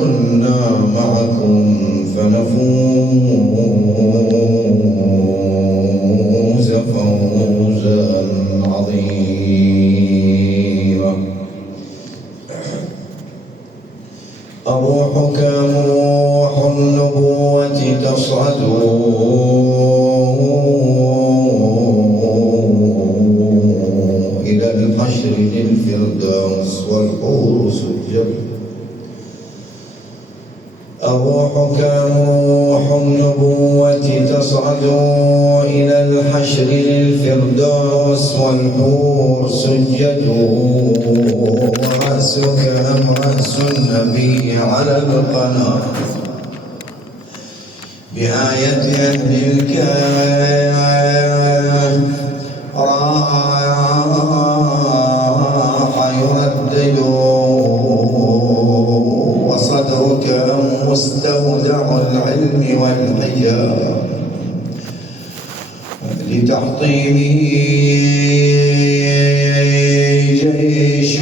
كنا معكم فنفوز فوزا عظيما. أروحك روح النبوة تصعد إلى الحشر للفردوس والحور سجد. أروحك روح النبوة تصعد إلى الحشر للفردوس والحور سجد. ورأسك أم رأس النبي على القناة بآية أهل الكهف راح يردد. وصدرك مستودع العلم والحجاب لتحطيمه جيش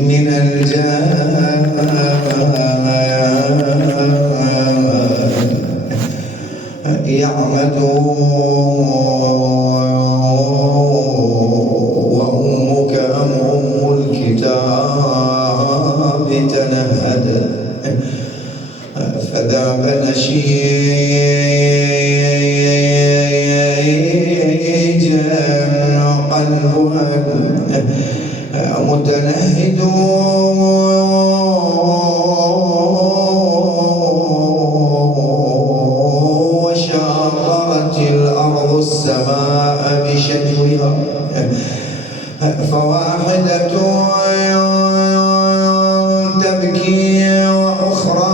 من الجان يعمد وأمك أم أم الكتاب تنهد فذاب نشيجا قلبها متنهد. وشاطرت الأرض السماء بشجوها فواحدة تبكي وأخرى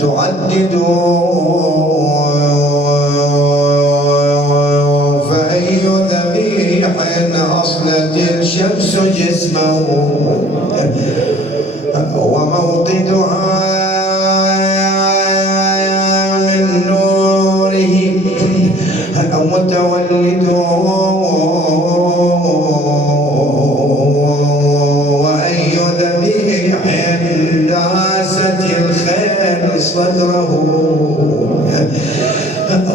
تعدد. فأي ذبيح أصلت الشمس جسمه وموقدها من نوره متولد. وأي ذبيح داست الخيل صدره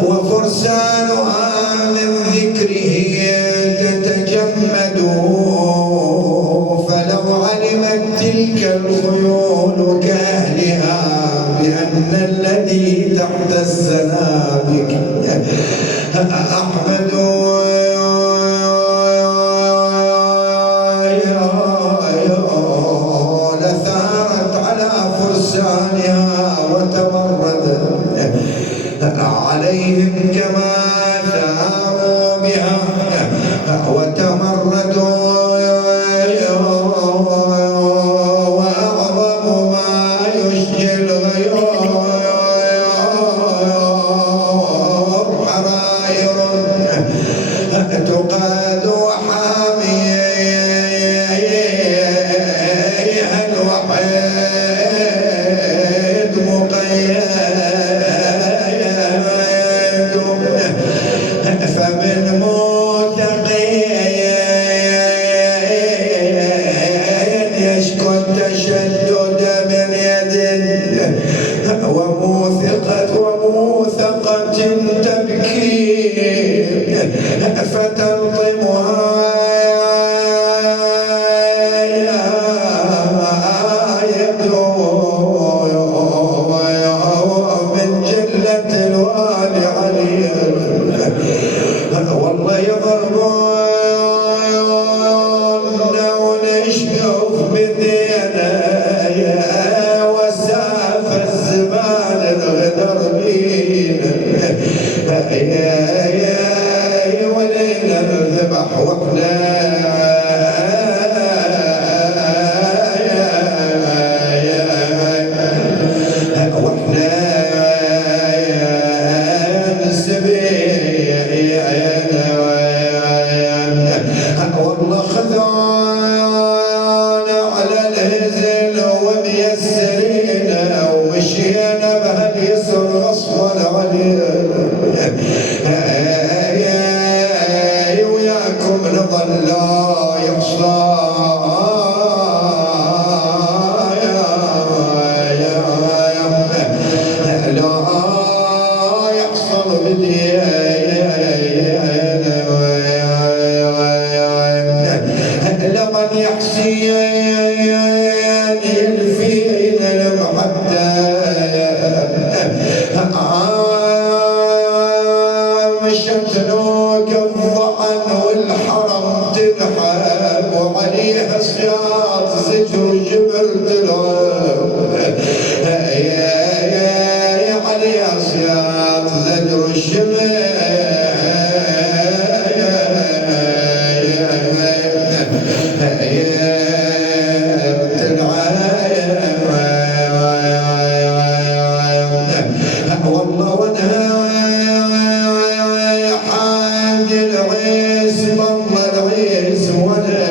وفرسانها من ذكره تتجمد. فلو علمت تلك الخيول كأهلها بأن الذي تحت السنابك أحمد لثارت على فرسانها وتمردت عليهم كما ينحب وعليها سياط زجر وجبر تلعب يا عليها سياط زجر الشمر والله وانها حاج العيس والله العيس ولا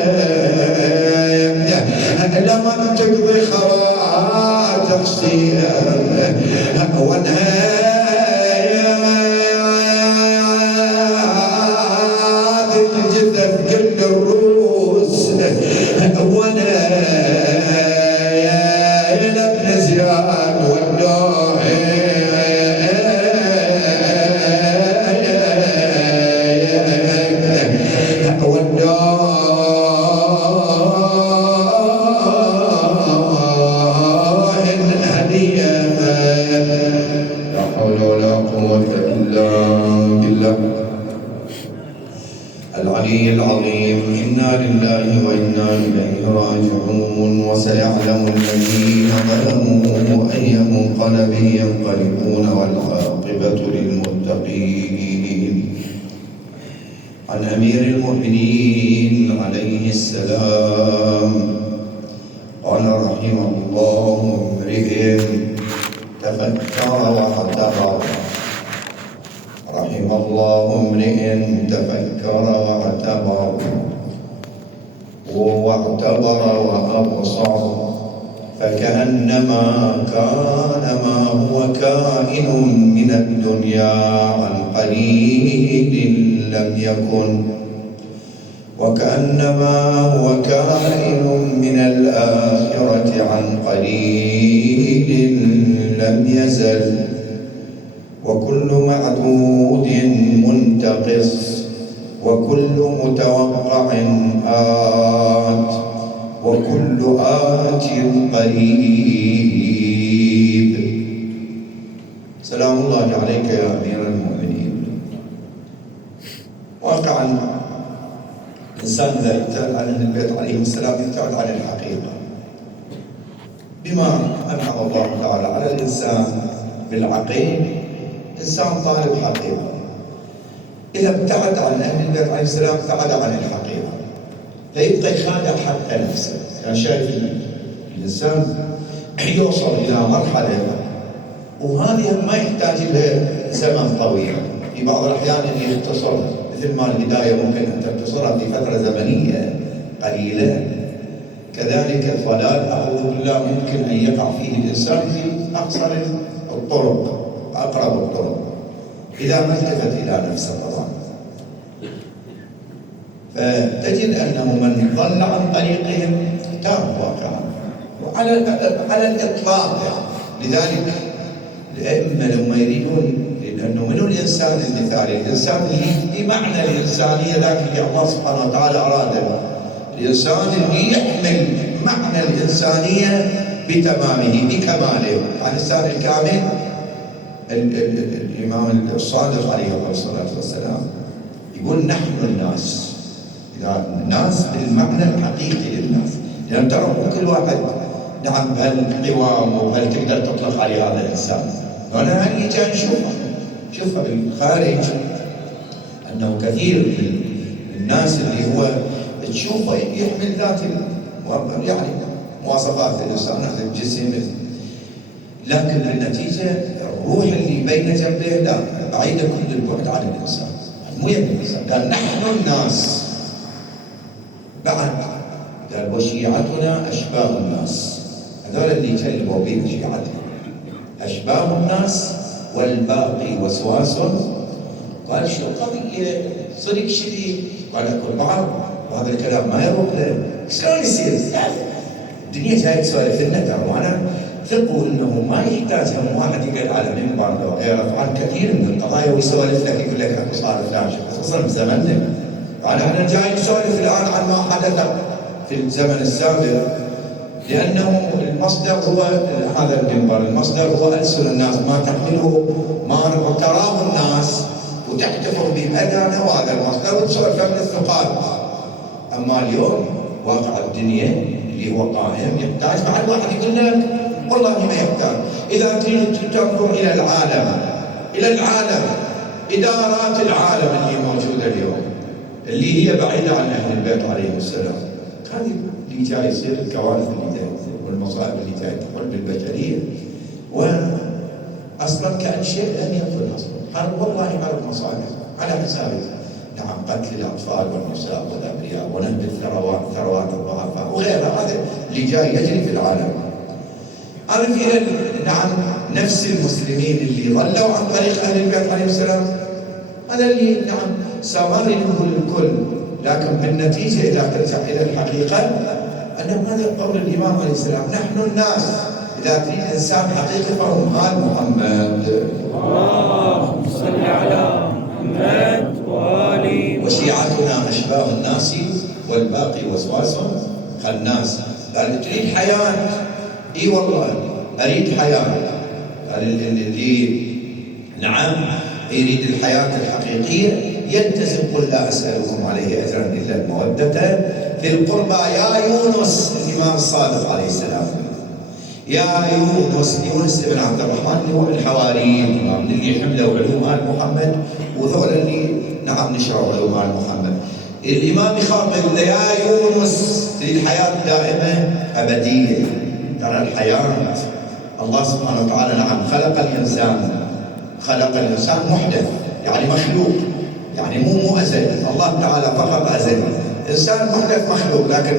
لما تقضي خواتك سيئة وانها الجثث كل الروس وانا يا ابن زياد والله العلي العظيم. إنا لله وإنا إليه راجعون. وسيعلم الذين ظلموا أي منقلب ينقلبون والعاقبة للمتقين. عن أمير المؤمنين عليه السلام قال رحمه الله امرئ تفكر واعتبر. رحم الله امرئ تفكر واعتبر وأبصر فكأنما كان ما هو كائن من الدنيا عن قليل لم يكن وكأنما هو كائن من الآخرة عن قليل لم يزل وكل معدود منتقص وكل متوقع آت وكل آت قريب. سلام الله عليك يا أمير المؤمنين. واقعا الإنسان إذا ابتعد عن أهل البيت عليهم السلام يبتعد عن الحقيقة بما أنعم الله تعالى على الإنسان بالعقيد. إنسان طالب حقيقة إذا ابتعد عن أهل البيت عليه السلام ابتعد عن الحقيقة فيبقى يخادع حتى نفسه. يعني شايف الإنسان يوصل إلى مرحلة وهذه ما يحتاج لها زمن طويل. في بعض الأحيان يختصر مثل ما الهداية ممكن أن تختصرها في فترة زمنية قليلة. كذلك الضلال أعوذ بالله ممكن أن يقع فيه الإنسان في أقصر الطرق أقرب الطرق إذا ما التفت إلى نفسه طبعا. فتجد أنه من ضل عن طريقهم تاب واقعا وعلى الإطلاق يعني. لذلك الأئمة لما يريدون لأنه منه الإنسان المثالي الإنسان اللي بمعنى الإنسانية لكن الله سبحانه وتعالى أراده الإنسان اللي يحمل معنى الإنسانية بتمامه بكماله. الإنسان الكامل الإمام الصادق عليه الصلاة والسلام يقول نحن الناس. إذا الناس بالمعنى الحقيقي للناس لأن ترى مو كل واحد نعم بهالقوام وهل تقدر تطلق عليه هذا الإنسان. أنا هذه جاي نشوفها بالخارج أنه كثير من الناس اللي هو تشوفه يحمل ذات يعني مواصفات الإنسان هذا الجسم لكن بالنتيجة الروح اللي بين جنبه لا بعيدة كل البعد عن الإنسان مو يم الإنسان. قال نحن الناس بعد قال وشيعتنا أشباه الناس. هذول اللي جلبوا بين شيعتهم أشباه الناس والباقي وسواس. قال شو القضية صدق شديد. قال أكل بعض وهذا الكلام ما يروق له شلون يصير الدنيا جاي تسولف لنا ترى. وانا ثقوا انه ما يحتاج هم واحد يقعد على منبر ويعرف عن كثير من القضايا ويسولف لك يقول لك اكو صار فلان خصوصا بزمننا. احنا جاي نسولف الان عن ما حدث في الزمن السابق لانه المصدر هو هذا المنبر. المصدر هو ألسن الناس ما تحمله ما تراه الناس وتحتفظ بأذانه وهذا المصدر وتسولف من الثقات. أما اليوم واقع الدنيا اللي هو قائم يحتاج بعد واحد يقول لك والله ما يحتاج. إذا تريد تنظر إلى العالم إدارات العالم اللي موجودة اليوم اللي هي بعيدة عن أهل البيت عليهم السلام، هذه اللي جاي يصير الكوارث اللي جاي والمصائب اللي جاي تحول بالبشرية، وأصلا كأن شيء لم يكن أصلا. حرب والله حرب مصائب على حساب نعم قتل الأطفال والنساء والأبرياء ونهب ثروات الضعفاء وغيرها. هذا اللي جاي يجري في العالم. أعرف إلى نعم نفس المسلمين اللي ضلوا عن طريق أهل البيت عليهم السلام، هذا اللي نعم سامر يقول الكل، لكن بالنتيجة إذا ترجع إلى الحقيقة أنه هذا قول الإمام عليه السلام: نحن الناس. إذا تريد إنسان حقيقي فهم آل محمد. اللهم صل على محمد وآله. وشيعتنا أشباه الناس والباقي وسواس خناس. قال تريد حياة؟ اي والله اريد حياه. قال اللي نعم يريد الحياه الحقيقيه يلتزم: قل لا اسالكم عليه اجرا الا الموده في القربى. يا يونس، الامام الصادق عليه السلام، يا يونس بن عبد الرحمن اللي هو من الحواريين، من اللي حملوا علوم ال محمد وذول اللي نعم نشروا علوم ال محمد. الامام يخاطب يقول له: يا يونس، تريد حياه دائمه ابديه. ترى الحياة الله سبحانه وتعالى نعم خلق الإنسان محدث، يعني مخلوق، يعني مو أزلي. الله تعالى فقط أزلي، إنسان محدث مخلوق، لكن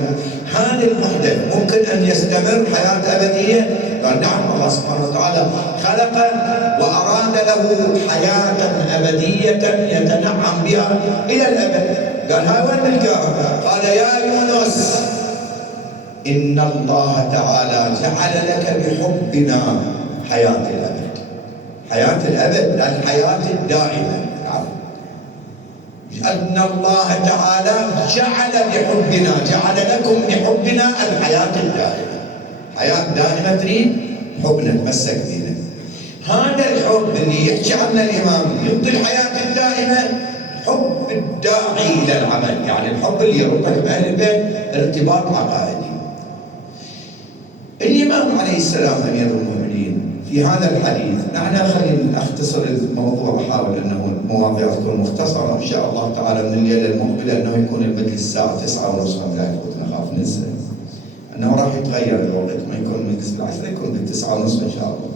هذا المحدث ممكن أن يستمر حياة أبدية. قال نعم، الله سبحانه وتعالى خلق وأراد له حياة أبدية يتنعم بها إلى الأبد. قال هاي وين نلقاها؟ قال: يا يونس، إن الله تعالى جعل لك بحبنا حياة الأبد. حياة الأبد، الحياة الدائمة. أن الله تعالى جعل بحبنا، جعل لكم بحبنا الحياة الدائمة. حياة دائمة تريد حبنا تمسك بنا. هذا الحب اللي يحكي عنه الإمام يعطي الحياة الدائمة، حب الداعي إلى العمل، يعني الحب اللي يربطك بأهل البيت ارتباط عقائدي. الإمام عليه السلام أمير المؤمنين في هذا الحديث، نحن خلينا أختصر الموضوع، أحاول أنه المواضيع تكون مختصرة إن شاء الله تعالى من الليلة المقبلة، أنه يكون المجلس الساعة 9:30 لا يفوت، نخاف ننسى أنه راح يتغير الوقت، ما يكون المجلس بالعشرة، يكون ب9:30 إن شاء الله.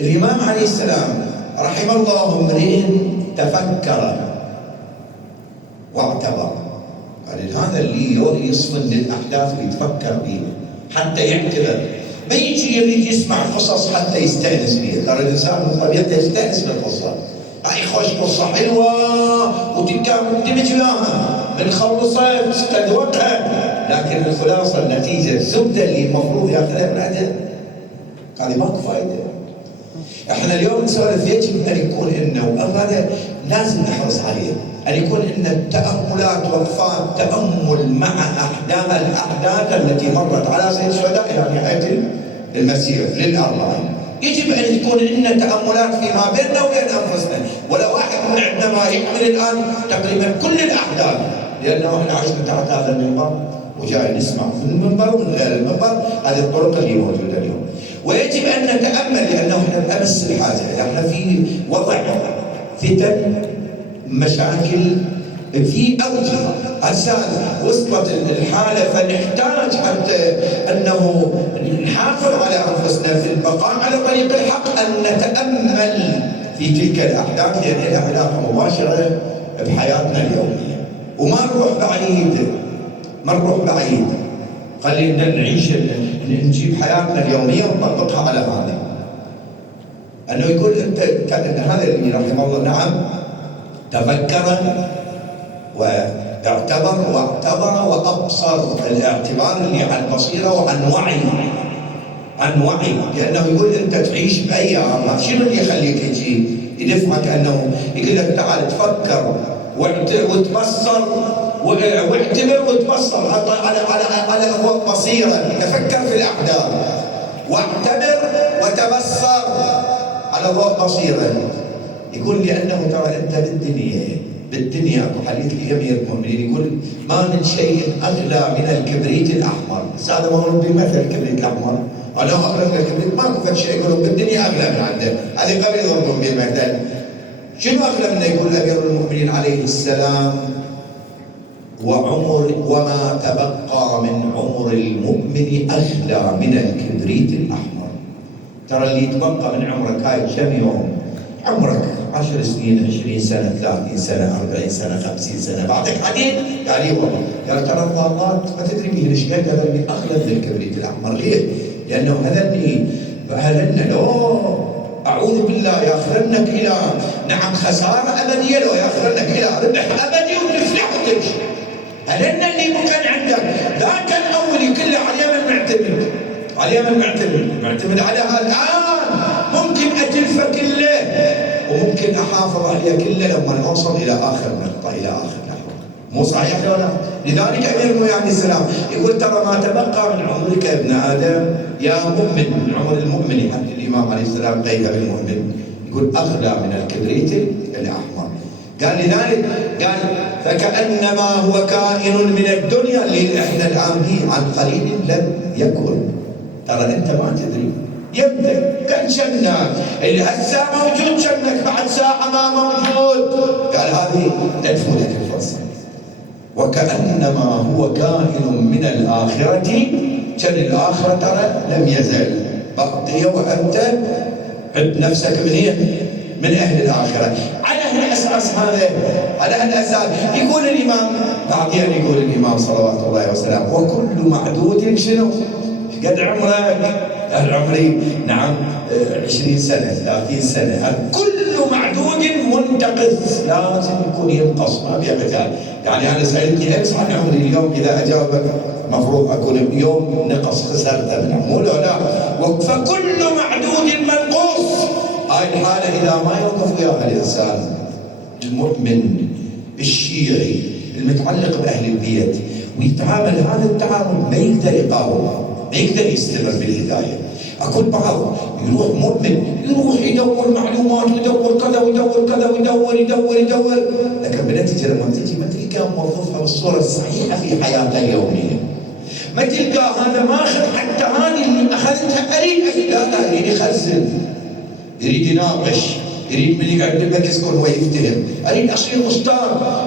الإمام عليه السلام رحم الله امرئ تفكر واعتبر. قال هذا اللي يصفن للأحداث ويتفكر بيها حتى يعتبر، ما يجي يريد يسمع قصص حتى يستأنس بيها. ترى الإنسان من طبيعته يستأنس بالقصة، هاي خوش قصة حلوة وتلقى مندمج وياها من خلصت استذوقها، لكن الخلاصة النتيجة الزبدة اللي المفروض ياخذها من عندها هذه ماكو فايدة. احنا اليوم نسولف يجب ان يكون انه، وهذا لازم نحرص عليه، ان يكون ان التاملات وقفات تامل مع الاحداث التي مرت على سيد الشهداء الى نهايه المسيره للاربعين. يجب ان تكون ان تاملات فيما بيننا وبين انفسنا، ولا واحد من عندنا ما يحمل الان تقريبا كل الاحداث، لانه احنا عشنا تحت هذا المنبر وجاي نسمع من المنبر ومن غير المنبر، هذه الطرق اللي موجوده اليوم. ويجب أن نتأمل، لأنه احنا بأمس الحاجة، احنا في وضع فتن، مشاكل في أوجها، هسه وصلت الحالة، فنحتاج حتى أنه نحافظ على أنفسنا في البقاء على طريق الحق، أن نتأمل في تلك الأحداث، لأن لها علاقة مباشرة بحياتنا اليومية، وما نروح بعيد، خلينا نعيش نجيب حياتنا اليومية ونطبقها على هذا. أنه يقول أنت كان هذا اللي رحمه الله نعم تفكر واعتبر وأبصر، الاعتبار اللي عن بصيرة وعن وعي، لأنه يقول أنت تعيش بأيام، شنو اللي يخليك يجي يدفعك أنه يقول لك تعال تفكر وتبصر واعتبر وتبصر على بصيرة، تفكر في الأحداث، واعتبر وتبصر على ضوء بصيرة. يقول لأنه ترى أنت بالدنيا بالدنيا أبو حديث لأمير المؤمنين يقول ما من شيء أغلى من الكبريت الأحمر. بس هذا ما هو بمثل الكبريت الأحمر، أنا أغلى من الكبريت ماكو فد شيء يقولون بالدنيا أغلى من عنده، هذه قبل يضربون بالمثل. شنو أغلى منه؟ يقول أمير المؤمنين عليه السلام وما تبقى من عمر المؤمن أغلى من الكبريت الأحمر. ترى اللي يتبقى من عمرك هاي كم يوم؟ عمرك 10 سنين، 20 سنة، 30 سنة، 40 سنة، 50 سنة، بعدك عديد. قال لي والله، قال ترى الضالات ما تدري به ايش قد، هذا اللي أغلى من الكبريت الأحمر. ليه؟ لأنه هذا لو أعوذ بالله ياخذنك إلى خسارة أبدية، لو ياخذنك إلى ربح أبدي وتفلح وتمشي. هذن اللي ممكن عندك ذاك الأولي كله على اليمن معتمد، على اليمن معتمد على هذا الآن. ممكن أتلفه كله وممكن أحافظ عليه كله لما أوصل إلى آخر نقطة، إلى آخر نحو. مو صحيح ولا؟ لذلك أمير المؤمنين عليه السلام يقول ترى ما تبقى من عمرك يا ابن آدم يا مؤمن، من عمر المؤمن، حتى الإمام عليه السلام قيد بالمؤمن، يقول أغلى من الكبريت الأحمر. قال لذلك قال فكأنما هو كائن من الدنيا اللي احنا الآن به عن قليل لم يكن. ترى أنت ما تدري، يبدأ كان شنك اللي هسه موجود، شنك بعد ساعة ما موجود. قال هذه تدفو لك الفرصة. وكأنما هو كائن من الآخرة، كان الآخرة ترى لم يزل باقية، وأنت عد نفسك من أهل الآخرة. على الأساس هذا، على الأساس يقول الإمام بعدين، يقول الإمام صلوات الله وسلامه وكل معدود شنو؟ قد عمرك؟ قال عمري نعم 20 سنة 30 سنة. كل معدود منتقص، لازم يكون ينقص، ما في مثال. يعني أنا سألتني أمس عن عمري، اليوم إذا أجاوبك مفروض أكون يوم نقص خسرته من عمره لا. فكل معدود منقوص. هاي الحالة إذا ما يوقف وياها الإنسان المؤمن الشيعي المتعلق بأهل البيت ويتعامل هذا التعامل، ما يقدر يقاوم، ما يقدر يستمر بالهداية. أكون بعض يروح مؤمن يروح يدور معلومات ويدور كذا ويدور كذا ويدور، لكن بالنتيجة لما تجي ما تلقى موظفها بالصورة الصحيحة في حياته اليومية. ما تلقى هذا ماخذ حتى هذه اللي أخذتها أريد لا يريد يخزن، يريد يناقش، يريد من يقعد بالمجلس كل هو يفتهم. أريد أصير أستاذ،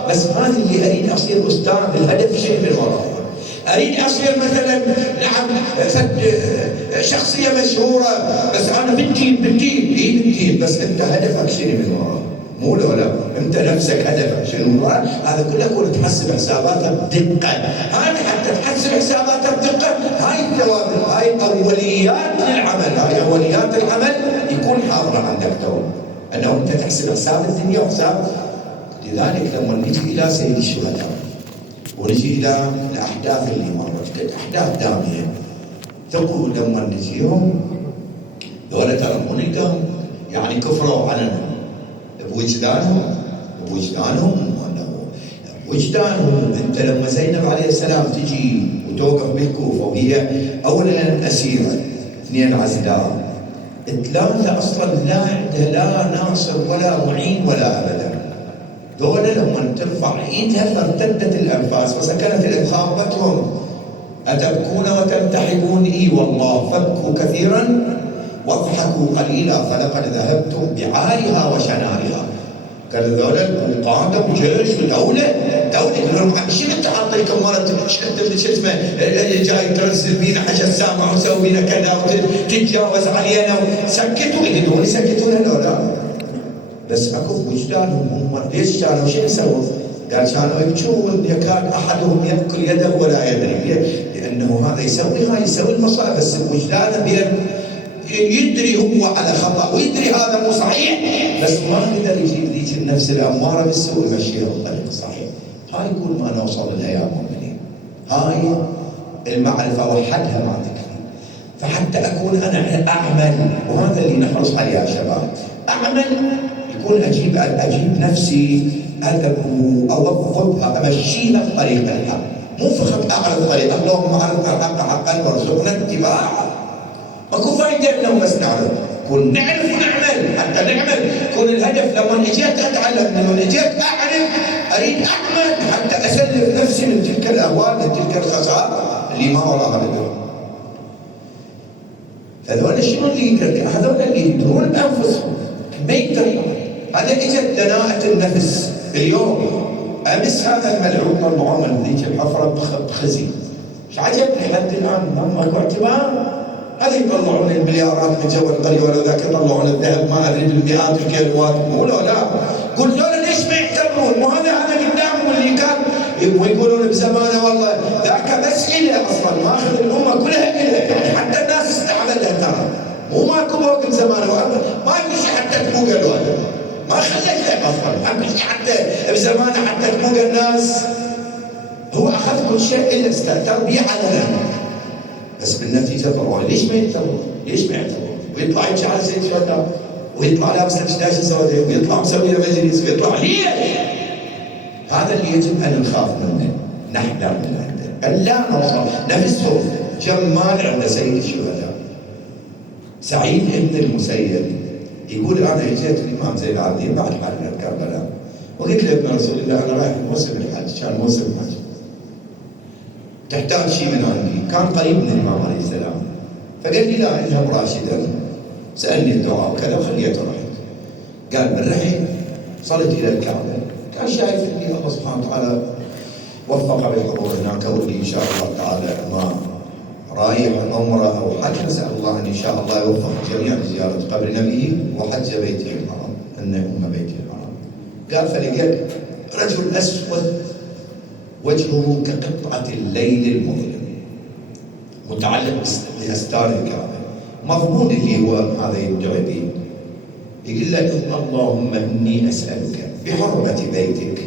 بس هذا اللي أريد أصير أستاذ الهدف شيء من وراء. أريد أصير مثلا نعم شخصية مشهورة، بس أنا بالدين، بس أنت هدفك شنو من وراء؟ مو لا أنت نفسك هدفك شنو من وراء؟ هذا كله يكون تحسب حساباته بدقة. هذا حتى تحسب حساباته بدقة، هاي التوابل، هاي أوليات للعمل، هاي أوليات العمل يكون حاضرة عندك تو، أنه أنت تحسب حساب الدنيا وحساب. لذلك لما نجي إلى سيد الشهداء ونجي إلى الأحداث اللي مرت، كانت أحداث دامية، تقول لما نجيهم ذولا ترى مو يعني كفروا علنا بوجدانهم. أنت لما زينب عليه السلام تجي وتوقف بالكوفة وهي أولا أسيرة، اثنين عزلاء، ثلاثة أصلا لا عندها لا ناصر ولا معين ولا أبدا. دولة لما ترفع ايدها فارتدت الانفاس وسكنت الابخار بكم اتبكون وتمتحبون اي والله فابكوا كثيرا واضحكوا قليلا فلقد ذهبتم بعارها وشنارها. قال ذولا القاده وجيش ودوله يقول لهم شنو انت عاطيكم مرة شو اسمه جاي ترسل بينا عشان سامع وسوي بينا كذا وتتجاوز علينا سكتوا. يقولون يسكتون هذولا بس اكو وجدانهم هم ليش كانوا شو يسوون؟ قال كانوا يبكون يكاد احدهم ياكل يده ولا يدري، لانه هذا يسوي المصائب، بس وجدانه يدري هو على خطا ويدري هذا مو صحيح، بس ما يقدر يجيب ذيك النفس الاماره بالسوء يمشيها بالطريق الصحيح. هاي كل ما نوصل لها يا مؤمنين، هاي المعرفه وحدها ما تكفي. فحتى اكون انا اعمل، وهذا اللي نحرص عليه يا شباب، اعمل يكون اجيب نفسي اوظفها امشيها بطريق الحق، مو فقط اعرف طريق اللهم اعرف الحق حقا وارزقنا اتباعه. ماكو فايده انه بس نعرف، كون نعرف ونعمل، حتى نعمل كون الهدف لما اجيت اتعلم، لما اجيت اعرف اريد احمد حتى اسلف نفسي من تلك الاهوال، من تلك الخساره اللي ما وراها رجل. هذول شنو اللي هذول اللي يدرون بانفسهم ما يقدرون. هذا اجت دناءة النفس اليوم. امس هذا الملعون طلعوه من ذيك الحفره بخزي. ايش عجبني لحد الان ماكو اعتبار. هذا يطلعون المليارات من جو القريه ولا ذاك يطلعون الذهب ما ادري بالمئات الكيلوات. ولا لا قلت له ليش ما يعتبرون؟ وهذا قدامهم اللي كان ويقولون بزمانه والله ذاك بس إله اصلا ماخذ الامه كلها إله، يعني حتى الناس استعملها ترى مو ماكو فوق بزمانه ما في شيء حتى تفوق الوالد ما خليته اصلا ما في شيء حتى بزمانه حتى تفوق الناس. هو اخذ كل شيء الا استاثر به علنا، بس بالنتيجه طلعوا ليش ما يعتبرون؟ ليش ما يعتبرون؟ ويطلع يمشي على سيد شهداء ويطلع لابس الشداش سوداء ويطلع مسوي له مجلس ويطلع ليش؟ هذا اللي يجب ان نخاف منه، نحذر من عنده، ان لا نوصل نفسهم. جمال عند سيد الشهداء سعيد ابن المسيب يقول انا اجيت الامام زين العابدين بعد حرب كربلاء وقلت له ابن رسول الله انا رايح موسم الحج، كان موسم الحج تحتاج شيء من عندي، كان قريب من الامام عليه السلام فقال لي لا اذهب راشدا سالني الدعاء وكذا وخليته رحت. قال من رحت صلت الى الكعبه كان شايف اني الله سبحانه وتعالى وفق بالحضور هناك واللي ان شاء الله تعالى ما رايح عمره او حج نسال الله ان شاء الله يوفق الجميع لزياره قبر نبيه وحج بيته الحرام ان ام بيته الحرام. قال فلقيت رجل اسود وجهه كقطعه الليل المظلم متعلق باستار الكعبه مضمون اللي هو هذا يدعي به. يقول لك اللهم اني اسالك بحرمه بيتك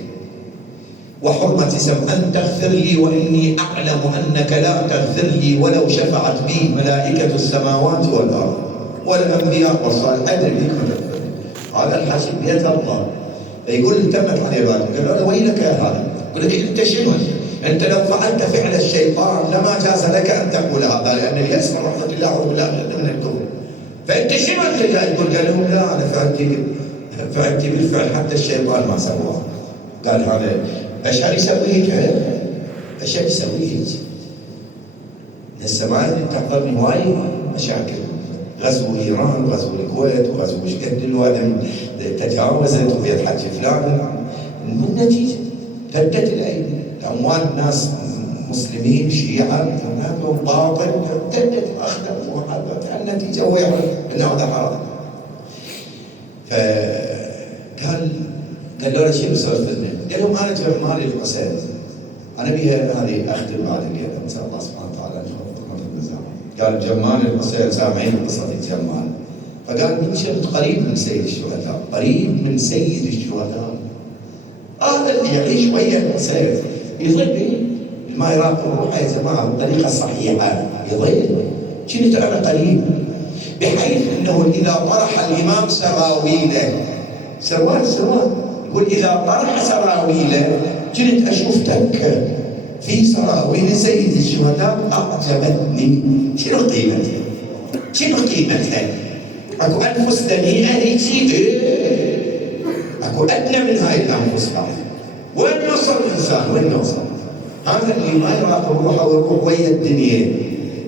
وحرمة سم أن تغفر لي وإني أعلم أنك لا تغفر لي ولو شفعت بي ملائكة السماوات والأرض والأنبياء والصالحين أدري بك ما تغفر. هذا الحاسب بيد الله فيقول التمت عليه بالك قال له ويلك يا هذا. يقول لك أنت شنو؟ أنت لو فعلت فعل الشيطان لما جاز لك أن تقول هذا لأن اليأس من رحمة الله ولا من الكفر. فأنت شنو أنت جاي تقول؟ قال لهم لا أنا فعلت بالفعل حتى الشيطان ما سواه. قال هذا بشر يسوي هيك؟ بشر يسوي هيك؟ هسه ما تحضرني هواي مشاكل، غزو ايران وغزو الكويت وغزو شقد الوادم تجاوزت وفي الحج فلان النتيجه ردت الايدي اموال ناس مسلمين شيعه عندهم باطل ردت اخذت وحدت النتيجه هو يعرف انه هذا حرام. فقال له شنو سولفتنا؟ قال لهم انا جمال الحسين انا بها هذه اختم بعد اليوم نسال الله سبحانه وتعالى ان يوفقنا في الميزان. قال جمال الحسين سامعين قصه جمال فقال من شفت قريب من سيد الشهداء قريب من سيد الشهداء هذا اللي يعيش ويا الحسين يظل ما يراقب روحه يا جماعه بالطريقه الصحيحه يظل كنت انا قريب بحيث انه اذا طرح الامام سراويله سواء يقول إذا طرح سراويله كنت أشوف تكة في سراويل سيد الشهداء أعجبتني. شنو قيمتها؟ شنو قيمتها؟ أكو أنفس دنيئة هيك أكو أدنى من هاي الأنفس بعد. وين يوصل الإنسان؟ وين يوصل؟ هذا اللي ما يراقب روحه ويروح ويا الدنيا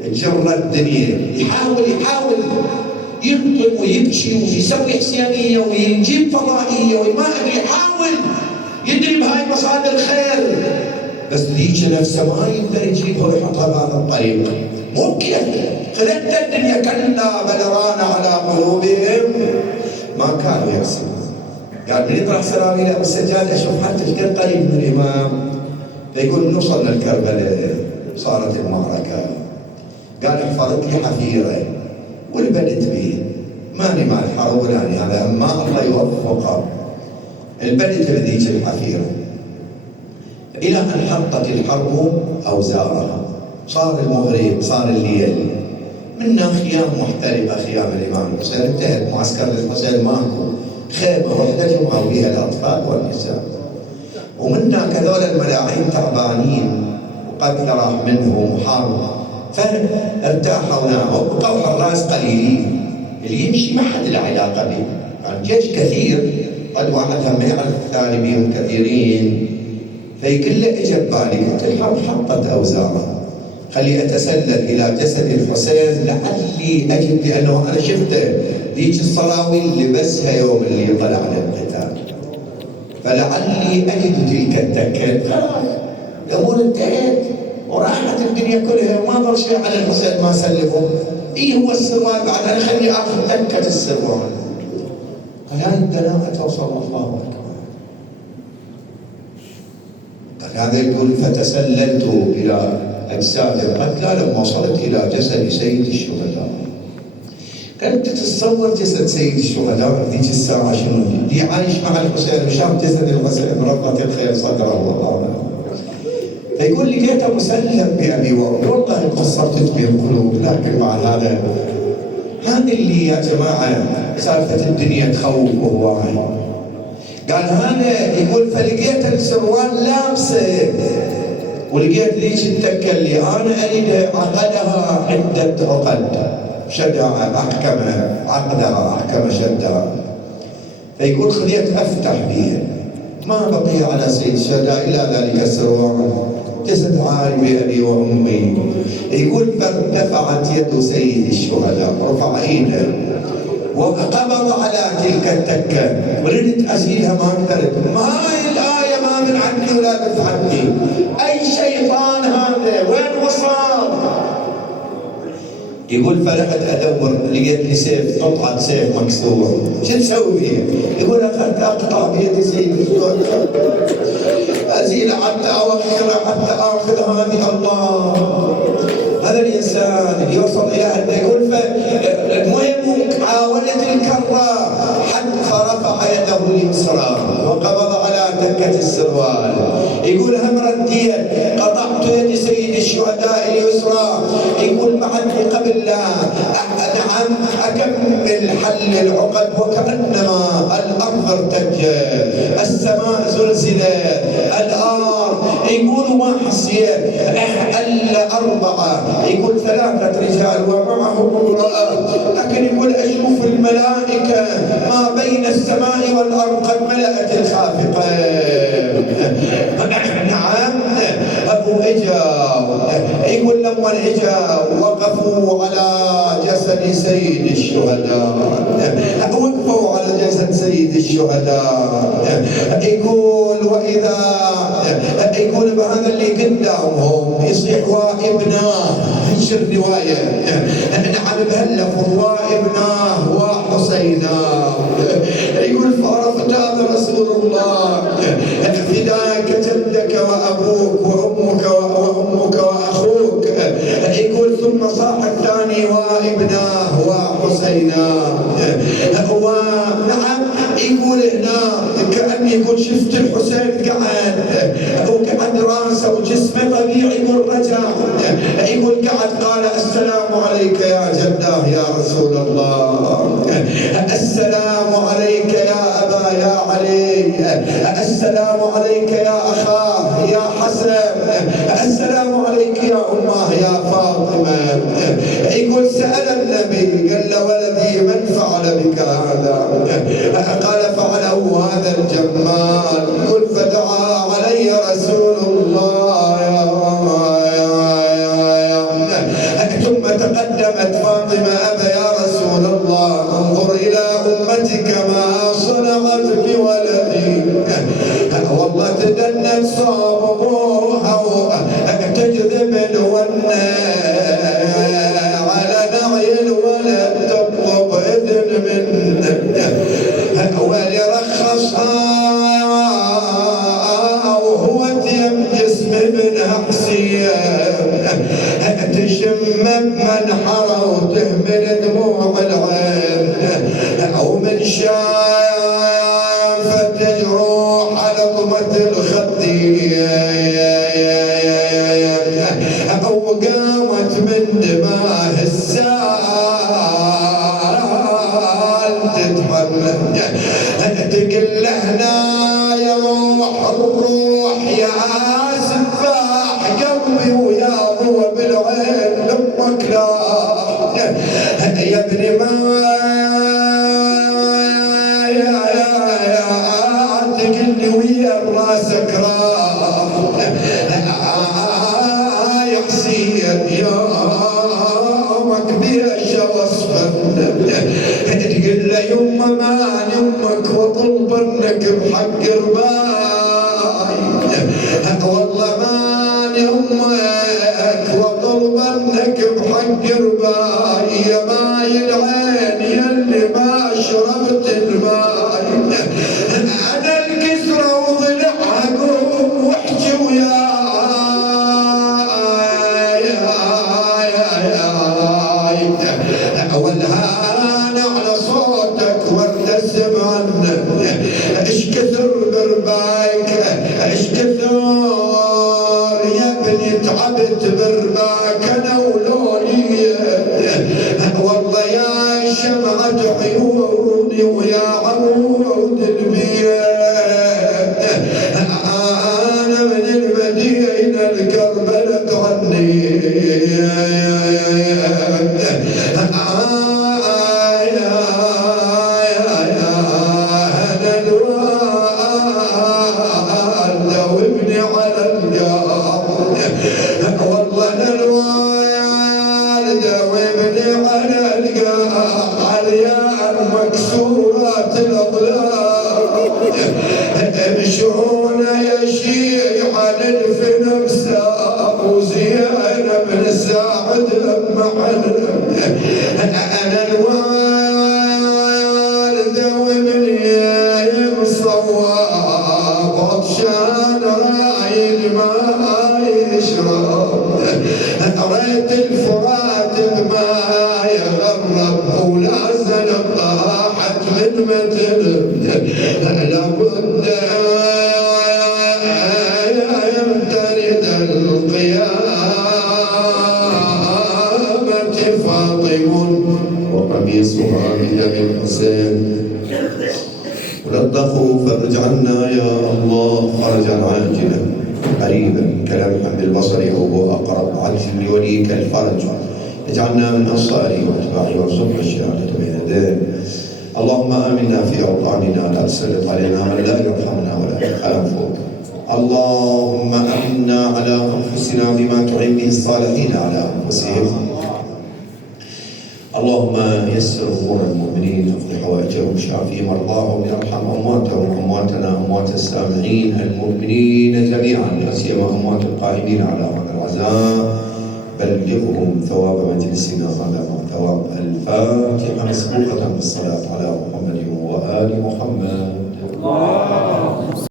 تجرى الدنيا يحاول يبكي ويبكي ويسوي حسيانيه ويجيب فضائيه وما ادري يحاول يدري بهاي مصادر الخير بس ذيك نفسه ما يقدر يجيبها ويحطها بهذا الطريق. مو كيف خلت الدنيا كلا بل ران على قلوبهم ما كانوا يكسبون. قال من يطرح سراويله بالسجاده اشوف حتى ايش قد قريب من الامام فيقول وصلنا لكربلاء صارت المعركه قال احفظت لي حفيره والبلد به ماني مع الحرب ولاني هذا ما الله يوفقه البلد بذيك الحفيره الى ان حطت الحرب اوزارها صار المغرب صار الليل منا خيام محترمه خيام الامام الحسين انتهت معسكر الحسين ماكو خيمه وحده جمعوا بها الاطفال والنساء ومنا كذول الملاعين تعبانين وقد راح منهم حرب فارتاحوا وناموا وبقوا حراس قليلين اللي يمشي ما حد له علاقه به. يعني جيش كثير قد واحد هم يعرف الثاني بهم كثيرين فيقول له اجى ببالي، قلت الحرب حطت اوزارها، خلي اتسلل الى جسد الحسين لعلي اجد، لانه انا شفته ذيك الصراويل لبسها يوم اللي طلع للقتال، فلعلي اجد تلك التكه. خلاص الامور انتهت وراحت الدنيا كلها وما ضر شيء على الحسين ما سلفه. هو السروال بعد انا خلي اخذ تكه السروال. قال هذه الدناءة وصل الله اكبر. قال هذا يقول فتسللت الى اجساد القتلى لما وصلت الى جسد سيد الشهداء. كنت تتصور جسد سيد الشهداء ذيك الساعه شنو؟ اللي عايش مع الحسين وشاف جسد الحسين ربط الخير صدره والله. فيقول لقيته مسلم بأبي وأمي. والله القصة تدمي القلوب، لكن مع هذا اللي يا جماعة سالفة الدنيا تخوف وهواي. قال هذا يقول فلقيت السروال لابسه ولقيت ذيك التكة اللي أنا أريد عقدها عدة عقد، شدها أحكمها، عقدها أحكم شدها. فيقول خليت أفتح بها ما بقي على سيد الشهداء إلى ذلك السروال، جسد عالي بأبي وأمي. يقول فارتفعت يد سيد الشهداء، رفع ايده وقبض على تلك التكه، وردت ازيلها ما قدرت. ما هاي الايه ما من عندي ولا بتعدي. اي شيطان هذا وين وصل؟ يقول فرحت ادور لقيت لي سيف، قطعه سيف مكسور، شو تسوي فيه؟ يقول اخذت اقطع بيد سيد الشهداء ازيل حتى اوخره حتى اخذ هذه. الله هذا الانسان يوصل الى ان يقول المهم حاولت الكره حتى رفع يده اليسرى وقبض على تكه السروال. يقول هم رديت قطعت يد سيد الشهداء اليسرى. يقول بعد قبل لا نعم اكمل حل العقد وكانما الارض ارتجت، السماء زلزلت، الارض يقول ما حسيت الا اربعه، يقول ثلاثه رجال ومعهم امراه، لكن يقول اشوف الملائكه ما بين السماء والارض قد ملأت الخافقه. نعم ابو اجا، يقول لما اجا وقفوا على جسد سيد الشهداء، وقفوا على جسد سيد الشهداء. يقول واذا يقول بهذا اللي قدامهم يصيح وابناه، ايش الروايه؟ نعم بهاللفظ وابناه وحسيناه. يقول فعرفت هذا رسول الله فداك جدك وابوك وامك واخوك. يقول ثم صاح الثاني وابناه وحسيناه. ونعم يقول هنا كأني يقول شفت الحسين قعد راسه وجسمه طبيعي. يقول رجع، يقول قعد قال السلام عليك يا جداه يا رسول الله، السلام عليك يا أبا يا علي، السلام عليك يا أخاه يا حسن، السلام عليك يا أمه يا فاطمة. يقول سأل النبي قال له ولدي من فعل بك هذا؟ قال فعله هذا الجمال. يقول فدعا علي رسول الله ثم تقدمت فاطمة أبا يا رسول الله انظر إلى أمتك ما صنعت بولدي، والله تدنت صابوها تجذب الونة على نعي الولد تطلب إذن منه ولرخصها وهو تيم جسم ابنها حسين تشم منحره وتهمل دموع العين ومن شافت جروح على ضمة الخد وقامت من دماه السال تتحمل تقل له هنا يا روح الروح يا سفاح قلبي ويا ضوى بالعين لمك لا يا ابني ما تقل لي ويا راسك راح وطلبنك بحق رباي يا ماي العين يلي ما شربت الماي. انا الكسرى وضلعها قوم واحكي وياي والهان على صوتك والنسم عنك. ايش كثر بربايك ايش كثر يا ابني تعبت برباك انا ولولي والله يا شمعة عيوني ويا عمود البيت. انا من المدينة الكربلة عني وابني على الجار والله الوالدة وابني على الجار عريان مكسورات الاضلاع امشونا يا شيعة في نفسها وزيانة من ساعد محل. انا الوالدة وابني مصواب عطشان رايد ما يشرب. ريت الفرات بما يغرب ولازل طاحت من مثل لابد يمترد القيامة فاطم وقميصها بدم الحسين. ولطخوا فرج عنا يا الله فرجا عاجلا قريبا كلمحا بالبصر او هو اقرب عجل لوليك الفرج. اجعلنا من انصاره واتباعه وارزقنا الشهاده بين يديه. اللهم امنا في اوطاننا لا تسلط علينا من لا يرحمنا ولا يخافك. اللهم امنا على انفسنا بما تعين به الصالحين على انفسهم. اللهم يسر امور المؤمنين اقض حوائجهم شافي مرضاهم ارحم امواتهم امواتنا اموات السامعين المؤمنين جميعا لا سيما اموات القائمين على هذا العزاء. بلغهم ثواب مجلسنا هذا مع ثواب الفاتحه مسبوقه بالصلاه على محمد وال محمد.